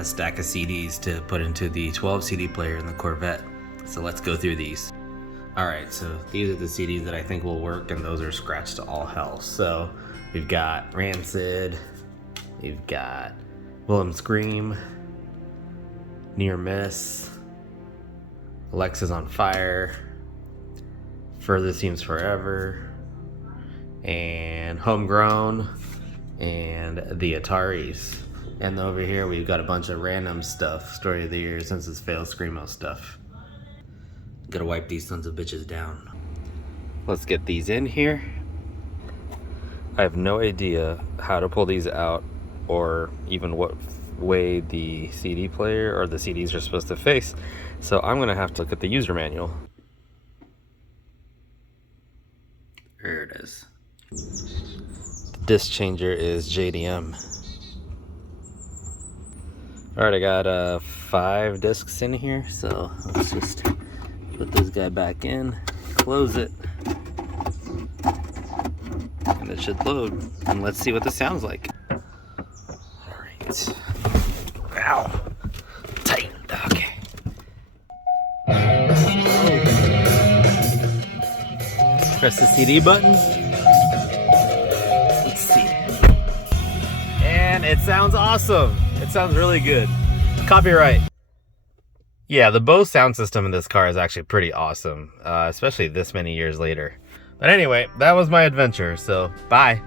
found a stack of CDs to put into the 12 CD player in the Corvette. So let's go through these. Alright, so these are the CDs that I think will work, and those are scratched to all hell. So we've got Rancid, we've got Willem Scream, Near Miss, Alexis on Fire, Further Seems Forever, and Homegrown, and the Ataris. And over here we've got a bunch of random stuff, Story of the Year, Since It's Failed, Screamo stuff. Gotta wipe these sons of bitches down. Let's get these in here. I have no idea how to pull these out or even what way the CD player or the CDs are supposed to face. So I'm gonna have to look at the user manual. There it is. The disc changer is JDM. Alright, I got 5 discs in here, so let's just put this guy back in, close it, and it should load. And let's see what this sounds like. Alright. Ow. Tight. Okay. Press the CD button. Let's see. And it sounds awesome. It sounds really good. Copyright. Yeah, the Bose sound system in this car is actually pretty awesome, especially this many years later. But anyway, that was my adventure, so bye.